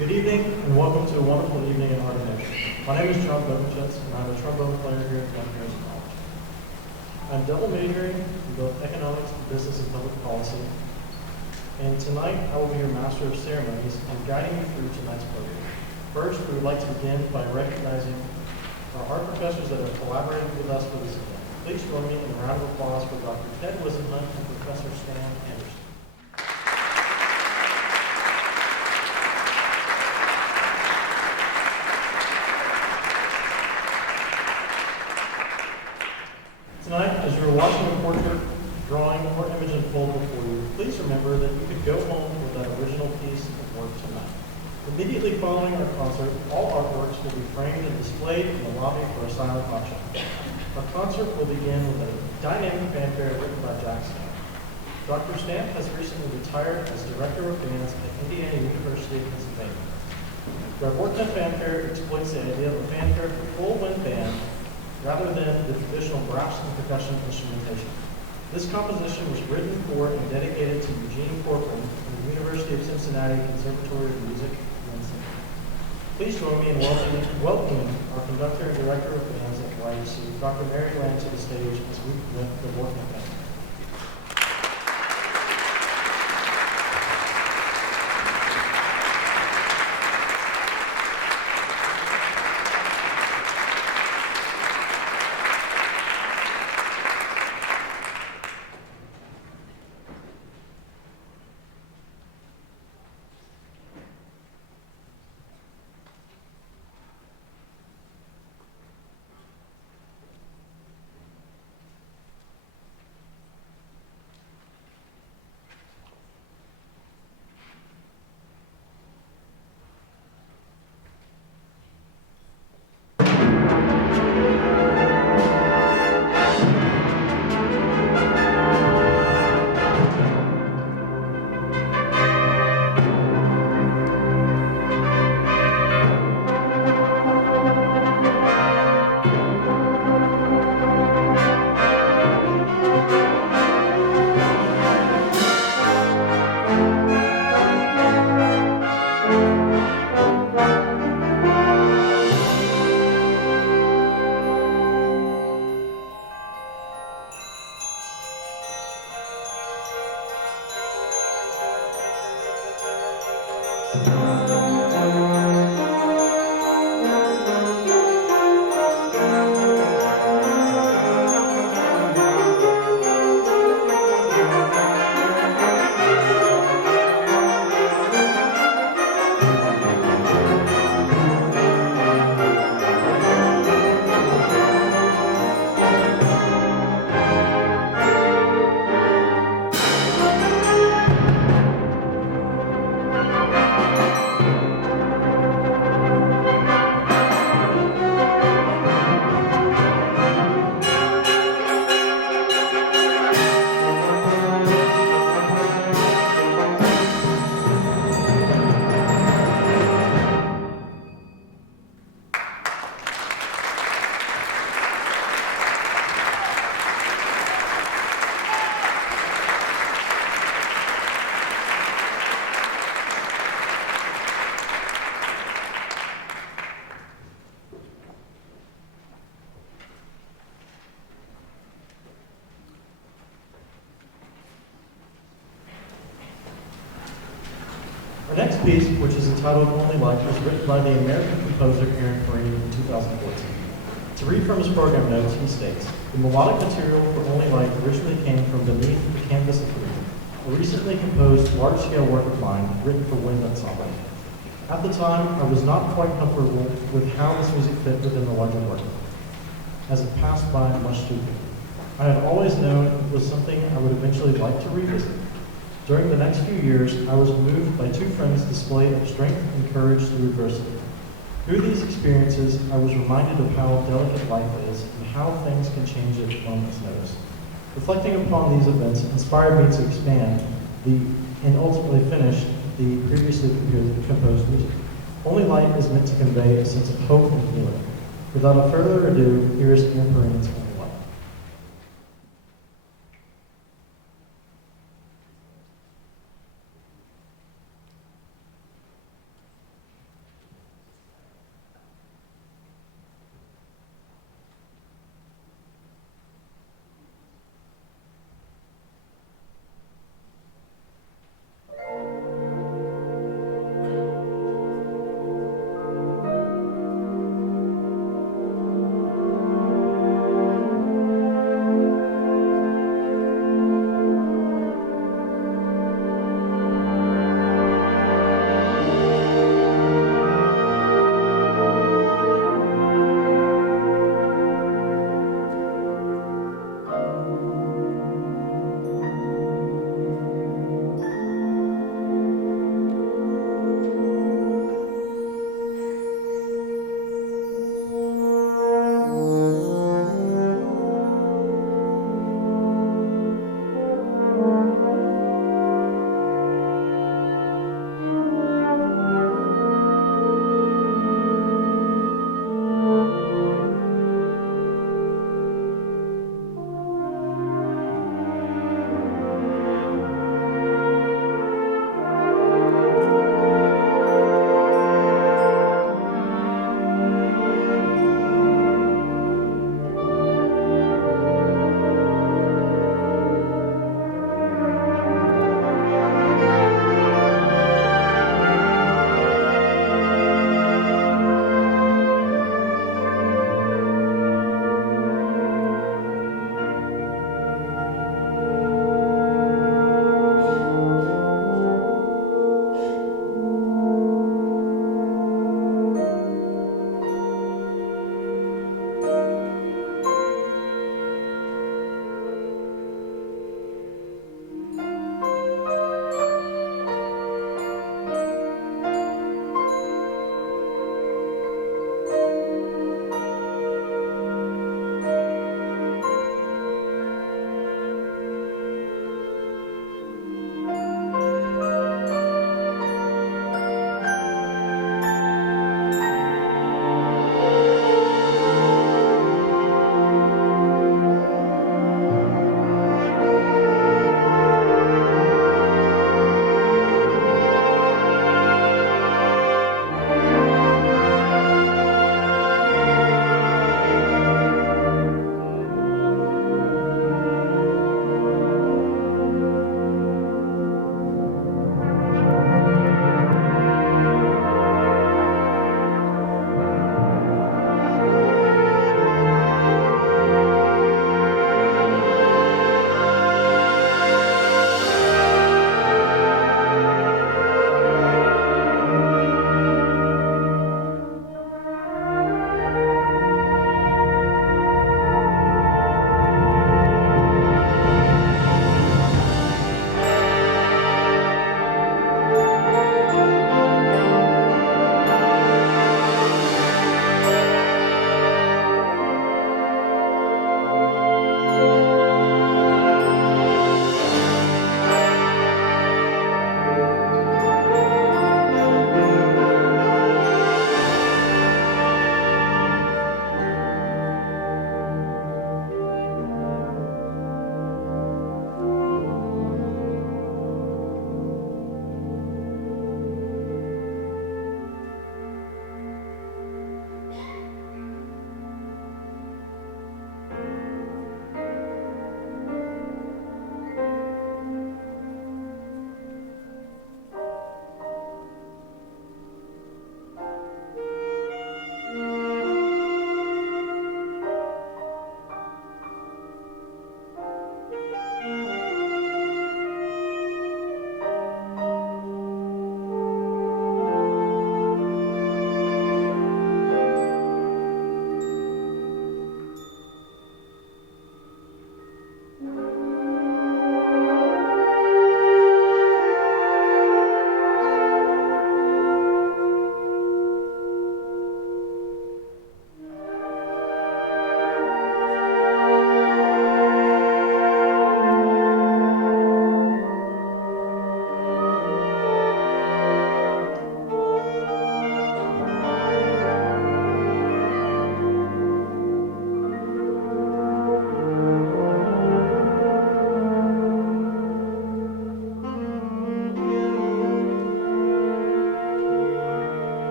Good evening and welcome to a wonderful evening in Art and Nature. My name is John Bovenschutz and I'm a trombone player here at Harrison College. I'm double majoring in both economics, business, and public policy. And tonight I will be your master of ceremonies and guiding you through tonight's program. First, we would like to begin by recognizing our art professors that have collaborated with us for this event. Please join me in a round of applause for Dr. Ted Wisenhunt and Professor Stan Anderson. Tonight, as you are watching a portrait, drawing, or image unfold before you, please remember that you could go home with that original piece of work tonight. Immediately following our concert, all artworks will be framed and displayed in the lobby for a silent auction. Our concert will begin with a dynamic fanfare written by Jack Stamp. Dr. Stamp has recently retired as Director of Bands at Indiana University of Pennsylvania. The Revorkna fanfare exploits the idea of a fanfare for full wind band rather than the traditional brass and percussion instrumentation. This composition was written for and dedicated to Eugene Corcoran from the University of Cincinnati Conservatory of Music and Symphony. Please join me in welcoming our conductor and director of bands at YHC, Dr. Mary Lamb, to the stage as we present the Revorkna Band. Our next piece, which is entitled Only Life, was written by the American composer Aaron Farini in 2014. To read from his program notes, he states, "The melodic material for Only Life originally came from beneath the canvas of Farini, a recently composed large-scale work of mine written for wind ensemble. At the time, I was not quite comfortable with how this music fit within the larger work, as it passed by much too quickly. I had always known it was something I would eventually like to revisit. During the next few years, I was moved by two friends' display of strength and courage through adversity. Through these experiences, I was reminded of how delicate life is and how things can change at a moment's notice. Reflecting upon these events inspired me to expand and ultimately finish the previously composed music. Only Light is meant to convey a sense of hope and healing. Without further ado, here is Aaron Farini's Only Light.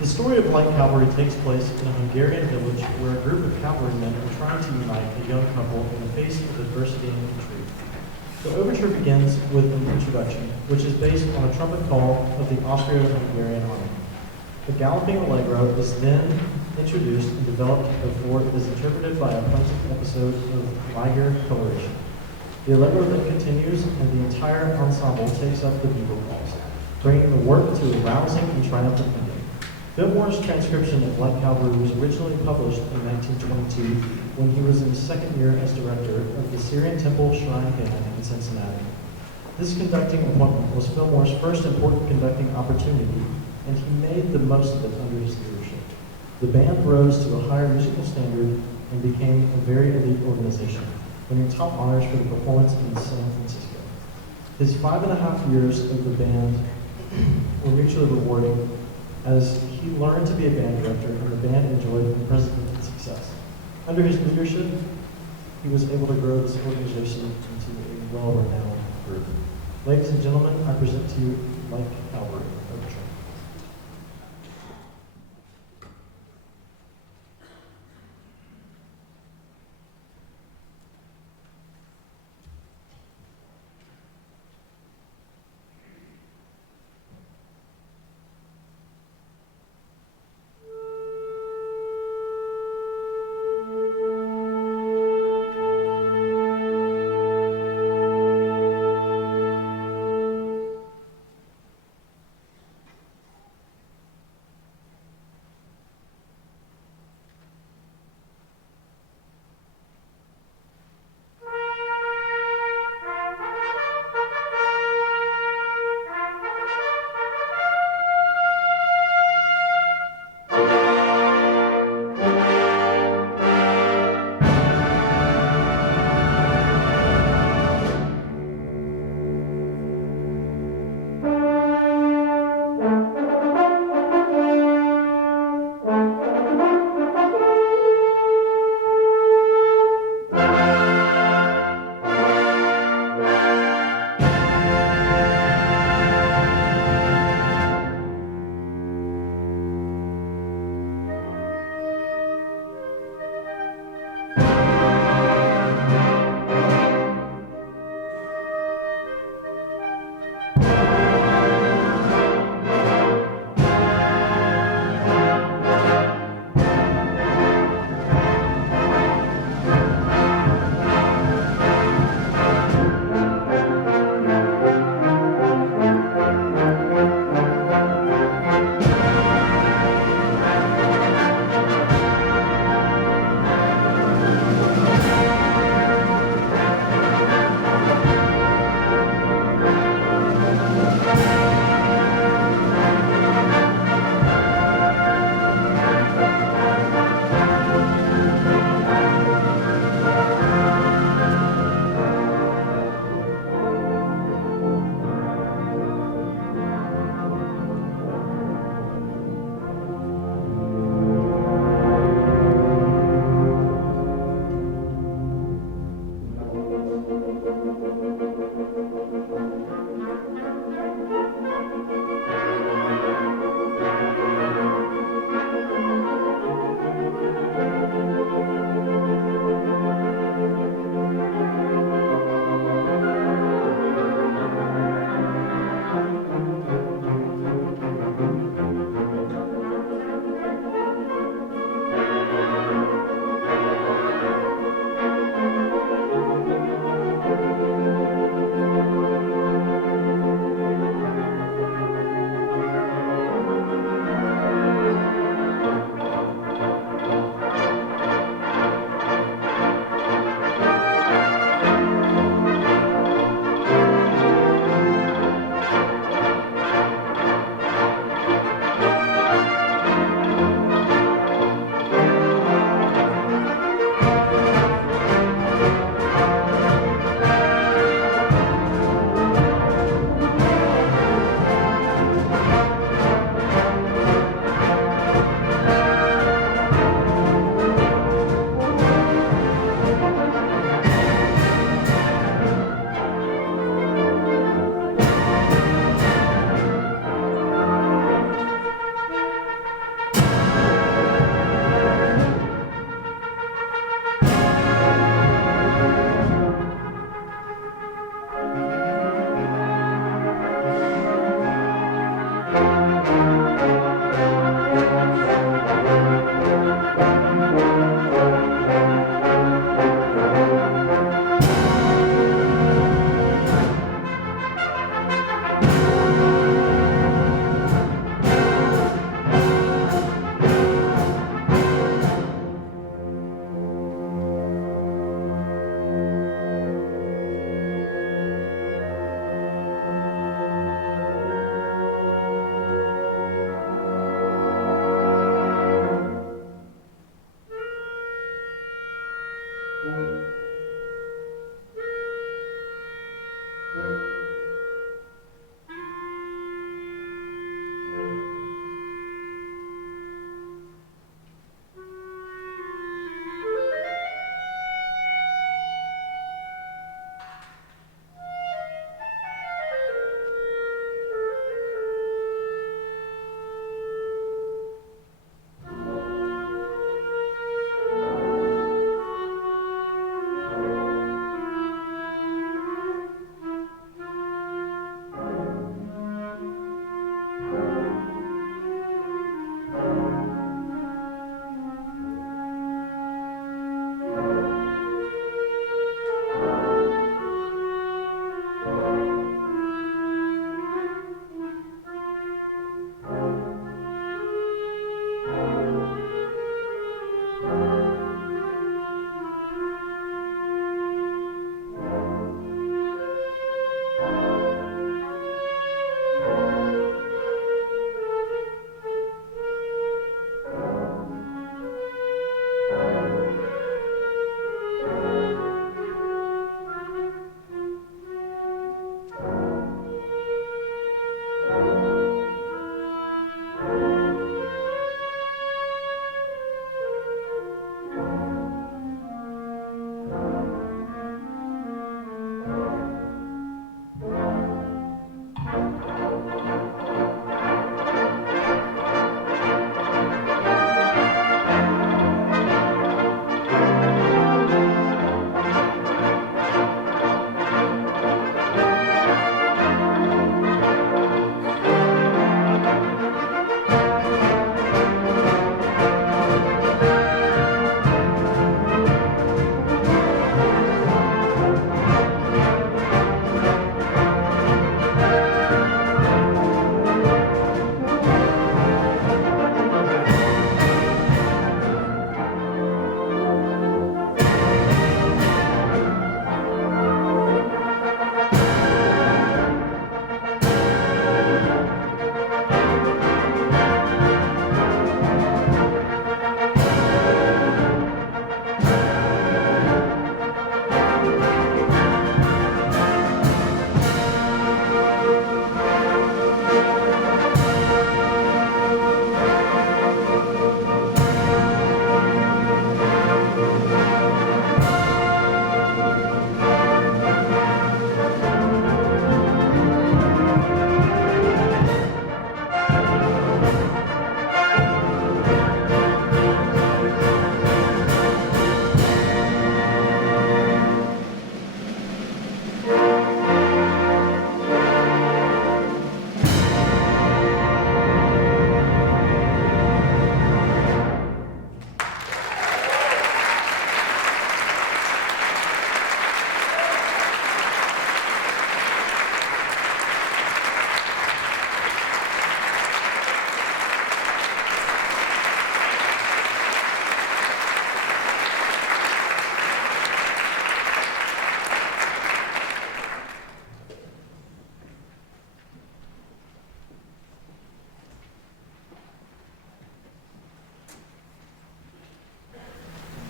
The story of light cavalry takes place in a Hungarian village where a group of cavalrymen are trying to unite a young couple in the face of adversity and intrigue. The overture begins with an introduction, which is based on a trumpet call of the Austro-Hungarian army. The galloping allegro is then introduced and developed before it is interpreted by a plaintive episode of Liger coloration. The allegro then continues, and the entire ensemble takes up the bugle calls, bringing the work to a rousing and triumphant ending. Fillmore's transcription of Light Cavalry was originally published in 1922 when he was in his second year as director of the Syrian Temple Shrine Band in Cincinnati. This conducting appointment was Fillmore's first important conducting opportunity, and he made the most of it under his leadership. The band rose to a higher musical standard and became a very elite organization, winning top honors for the performance in San Francisco. His 5.5 years of the band were mutually rewarding, as he learned to be a band director and the band enjoyed unprecedented success. Under his leadership, he was able to grow this organization into a well-renowned group. Ladies and gentlemen, I present to you Light Cavalry Overture.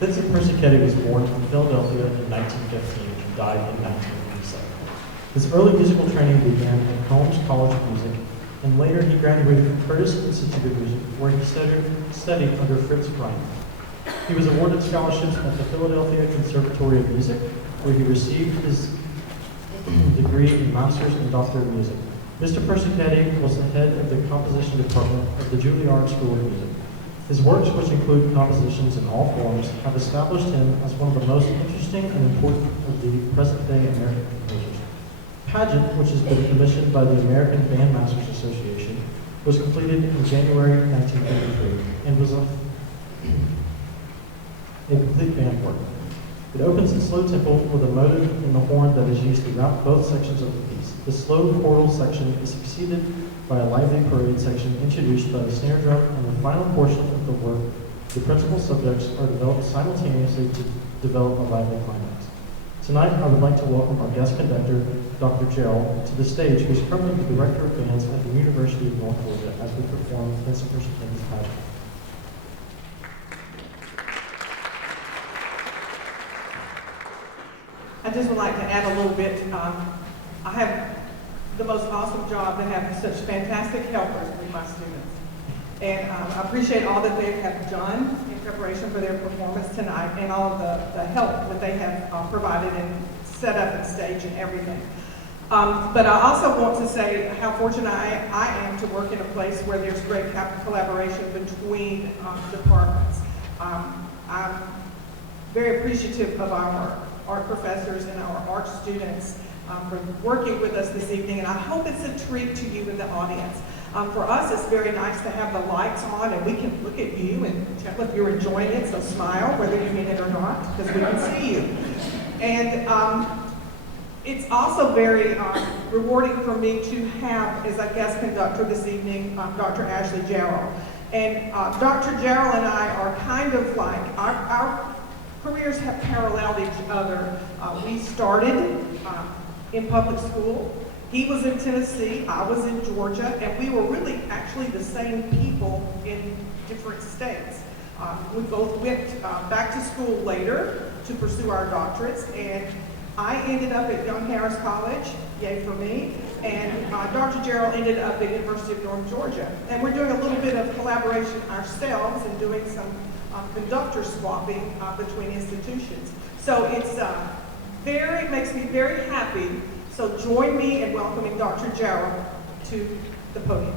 Vincent Persichetti was born in Philadelphia in 1915 and died in 1987. His early musical training began at Holmes College of Music, and later he graduated from Curtis Institute of Music, where he studied under Fritz Reiner. He was awarded scholarships at the Philadelphia Conservatory of Music, where he received his degree in Master's and Doctor of Music. Mr. Persichetti was the head of the composition department of the Juilliard School of Music. His works, which include compositions in all forms, have established him as one of the most interesting and important of the present-day American composers. Pageant, which has been commissioned by the American Bandmasters Association, was completed in January 1953 and was a complete band work. It opens in slow tempo with a motive in the horn that is used throughout both sections of the piece. The slow choral section is succeeded by a lively parade section introduced by the snare drum, and the final portion of the work, the principal subjects are developed simultaneously to develop a lively climax. Tonight, I would like to welcome our guest conductor, Dr. Gerald, to the stage, who is currently the director of bands at the University of North Georgia, as we perform Vincent Persicchetti's Pageant. I just would like to add a little bit. I have the most awesome job to have such fantastic helpers with my students. And I appreciate all that they have done in preparation for their performance tonight, and all of the help that they have provided and set up and stage and everything. But I also want to say how fortunate I am to work in a place where there's great collaboration between departments. I'm very appreciative of our art professors and our art students for working with us this evening, and I hope it's a treat to you in the audience. For us, it's very nice to have the lights on and we can look at you and tell if you're enjoying it, so smile, whether you mean it or not, because we can see you. And it's also very rewarding for me to have, as a guest conductor this evening, Dr. Ashley Jarrell. And Dr. Jarrell and I are kind of like, our careers have paralleled each other. We started in public school. He was in Tennessee, I was in Georgia, and we were really actually the same people in different states. We both went back to school later to pursue our doctorates, and I ended up at Young Harris College, yay for me, and Dr. Jarrell ended up at University of North Georgia. And we're doing a little bit of collaboration ourselves and doing some conductor swapping between institutions. So it's makes me very happy. So join me in welcoming Dr. Jarrell to the podium.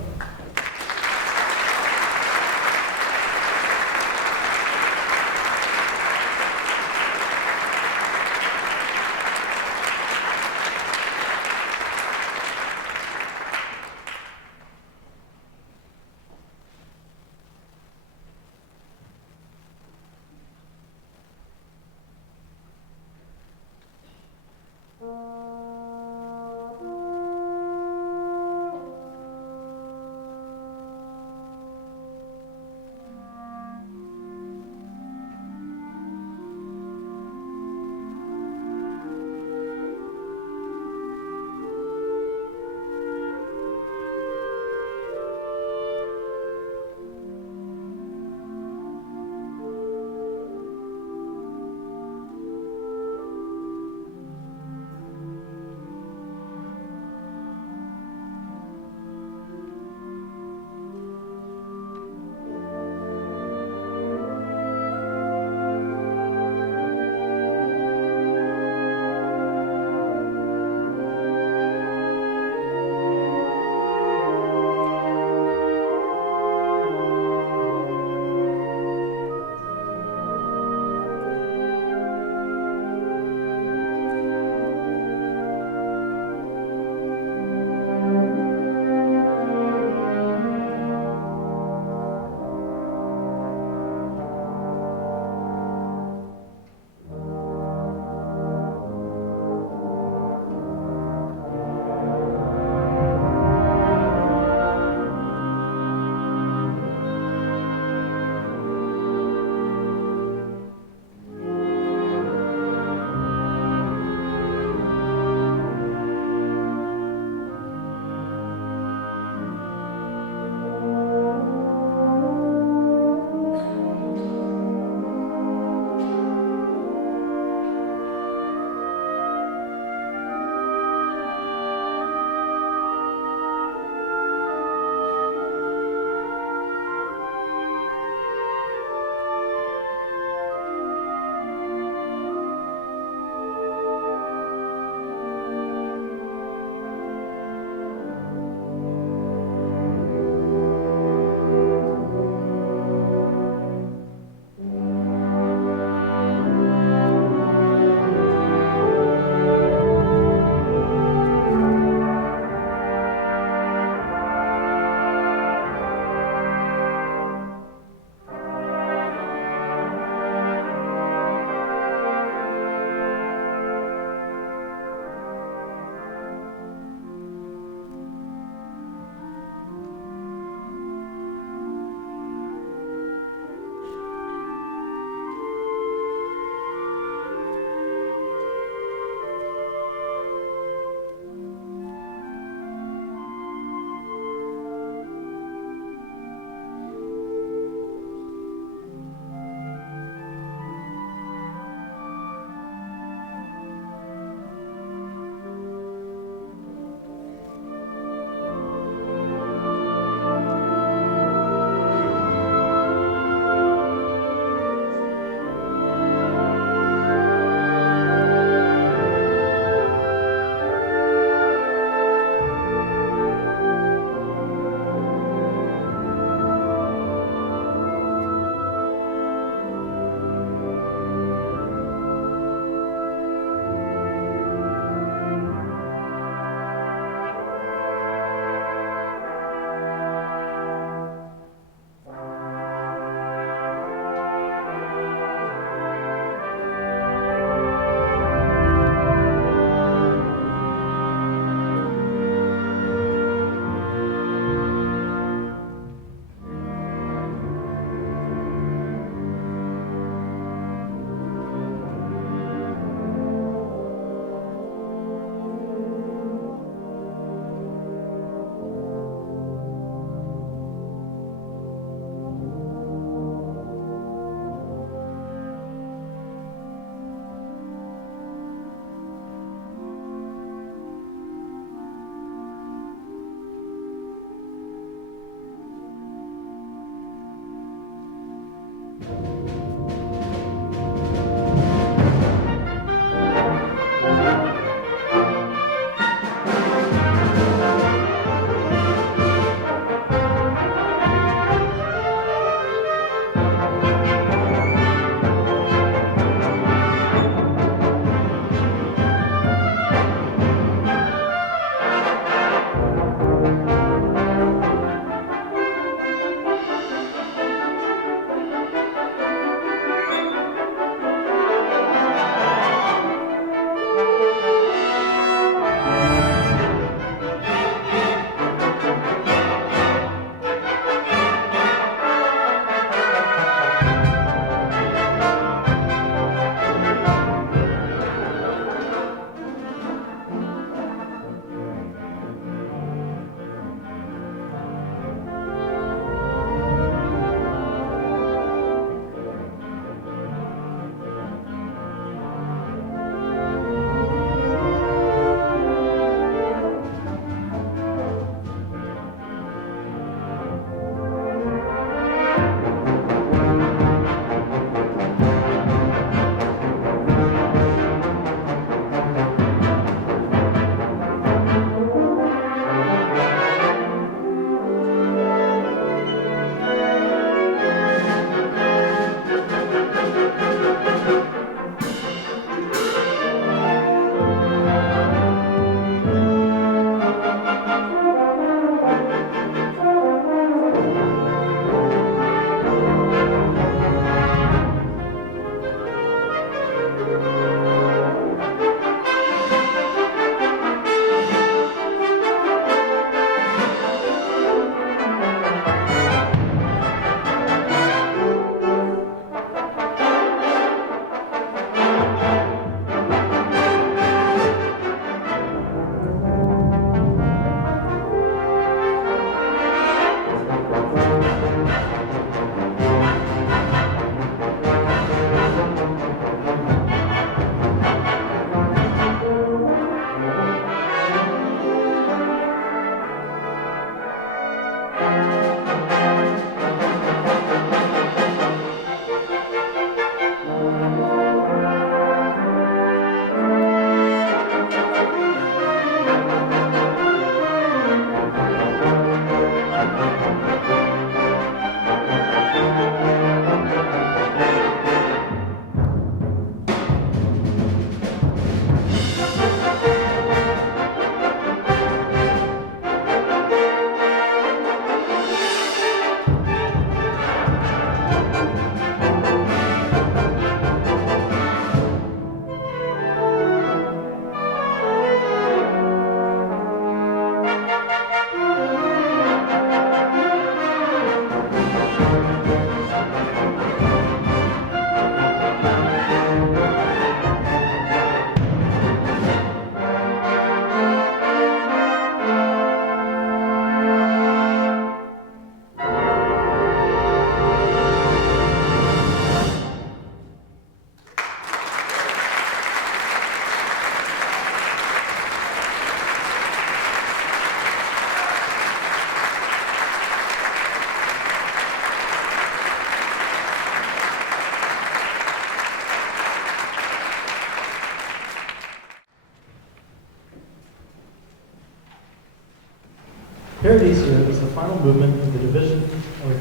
Paradiso is the final movement of the division of,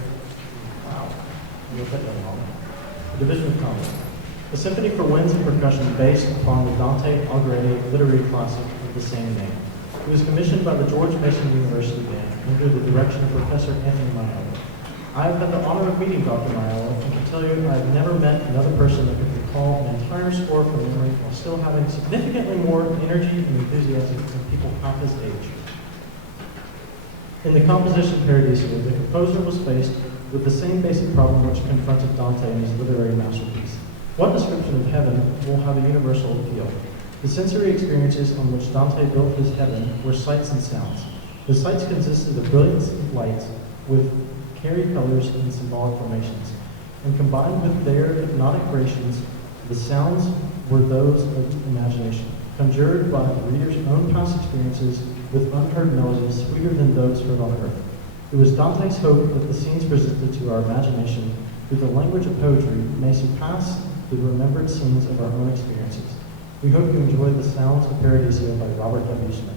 wow, I wrote that down wrong. The Division of Comedy. A symphony for winds and percussion based upon the Dante Alighieri literary classic of the same name. It was commissioned by the George Mason University Band under the direction of Professor Anthony Maiello. I have had the honor of meeting Dr. Maiello and can tell you I have never met another person that could recall an entire score from memory while still having significantly more energy and enthusiasm than people half his age. In the composition Paradiso, the composer was faced with the same basic problem which confronted Dante in his literary masterpiece. What description of heaven will have a universal appeal? The sensory experiences on which Dante built his heaven were sights and sounds. The sights consisted of brilliance of lights with carried colors and symbolic formations, and combined with their hypnotic gradations, the sounds were those of imagination, conjured by the reader's own past experiences with unheard melodies sweeter than those heard on earth. It was Dante's hope that the scenes presented to our imagination through the language of poetry, may surpass the remembered scenes of our own experiences. We hope you enjoy the sounds of Paradiso by Robert W. Smith.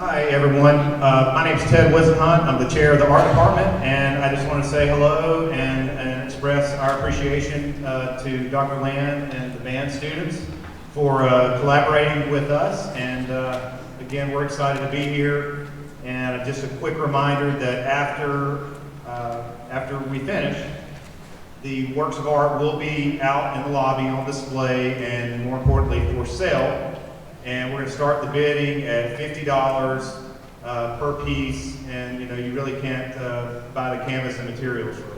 Hi, everyone. My name is Ted Wisenhunt. I'm the chair of the art department, and I just want to say hello and express our appreciation to Dr. Land and the band students for collaborating with us. And again, we're excited to be here. And just a quick reminder that after we finish, the works of art will be out in the lobby on display and, more importantly, for sale. And we're going to start the bidding at $50 per piece, and you really can't buy the canvas and materials for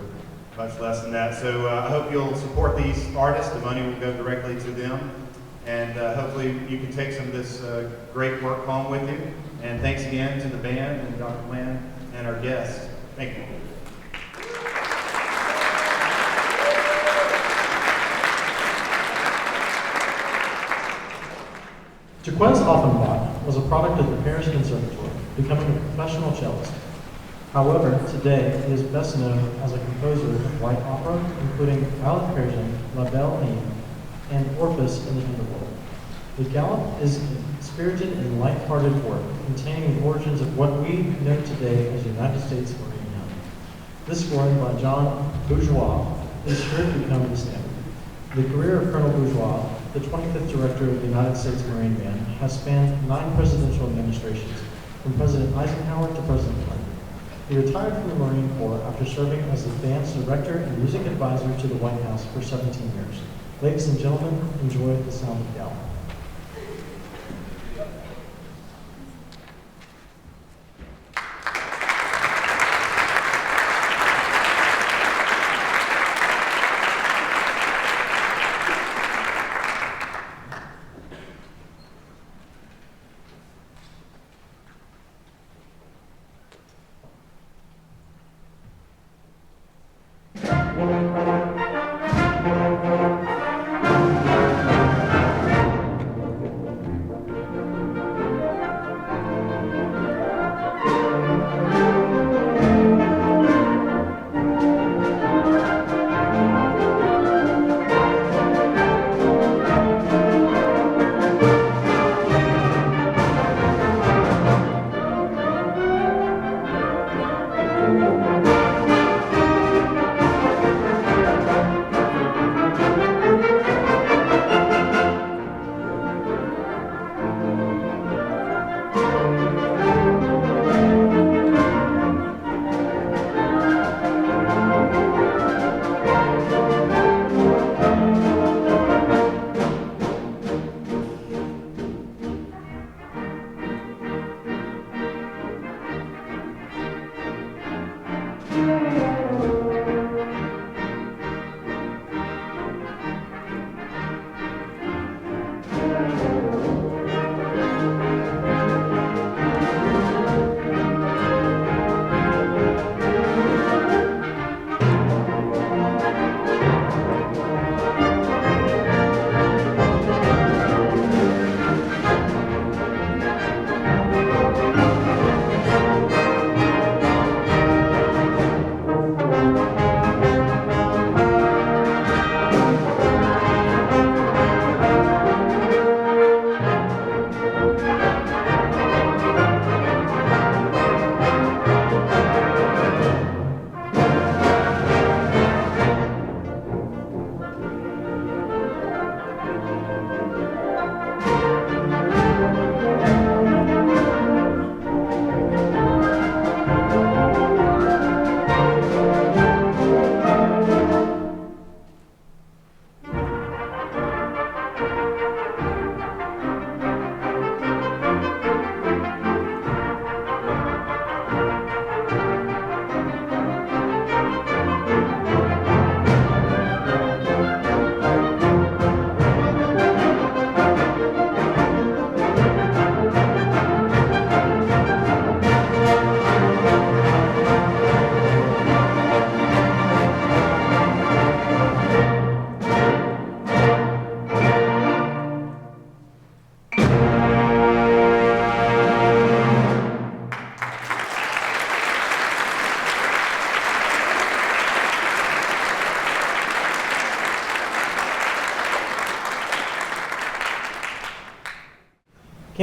much less than that. So I hope you'll support these artists. The money will go directly to them, and hopefully you can take some of this great work home with you. And thanks again to the band and Dr. Land and our guests. Thank you. Jaquez Offenbach was a product of the Paris Conservatory, becoming a professional cellist. However, today he is best known as a composer of white opera, including Ballet Persian, La Belle Hime, and Orpheus in the Underworld. The Galop is a spirited and light-hearted work containing the origins of what we know today as United States Marine Band. This scoring by John Bourgeois is sure to become the standard. The career of Colonel Bourgeois, the 25th Director of the United States Marine Band, has spanned 9 presidential administrations, from President Eisenhower to President Clinton. He retired from the Marine Corps after serving as the band's director and music advisor to the White House for 17 years. Ladies and gentlemen, enjoy the sound of Gallup.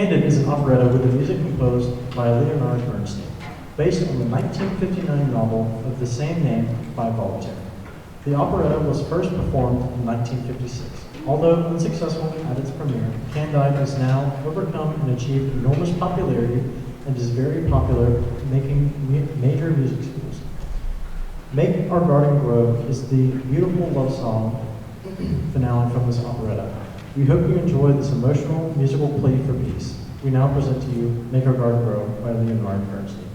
Candid is an operetta with the music composed by Leonard Bernstein, based on the 1959 novel of the same name by Voltaire. The operetta was first performed in 1956. Although unsuccessful at its premiere, Candide has now overcome and achieved enormous popularity and is very popular making major music schools. Make Our Garden Grow is the beautiful love song finale from this operetta. We hope you enjoy this emotional musical plea for peace. We now present to you Make Our Garden Grow by Leonard Bernstein.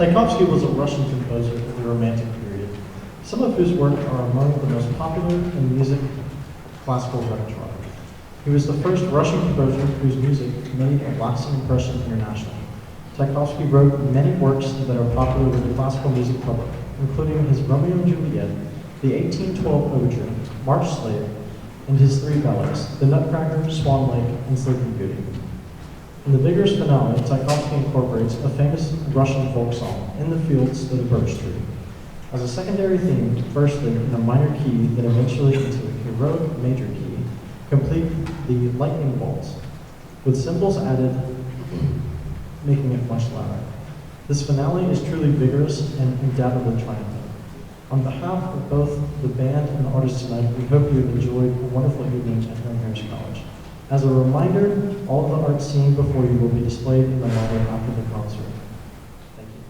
Tchaikovsky was a Russian composer of the Romantic period, some of whose work are among the most popular in music classical repertoire. He was the first Russian composer whose music made a lasting impression internationally. Tchaikovsky wrote many works that are popular with the classical music public, including his Romeo and Juliet, the 1812 Overture, March Slave, and his three ballets, The Nutcracker, Swan Lake, and Sleeping Beauty. In the vigorous finale, Tchaikovsky incorporates a famous Russian folk song, In the Fields of the Birch Tree, as a secondary theme, firstly in a minor key, then eventually into a heroic major key, complete the lightning bolts, with cymbals added, making it much louder. This finale is truly vigorous and undoubtedly triumphant. On behalf of both the band and the artists tonight, we hope you have enjoyed a wonderful evening at Harris College. As a reminder, all of the art seen before you will be displayed in the lobby after the concert. Thank you.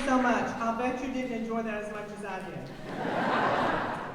you so much. I'll bet you didn't enjoy that as much as I did.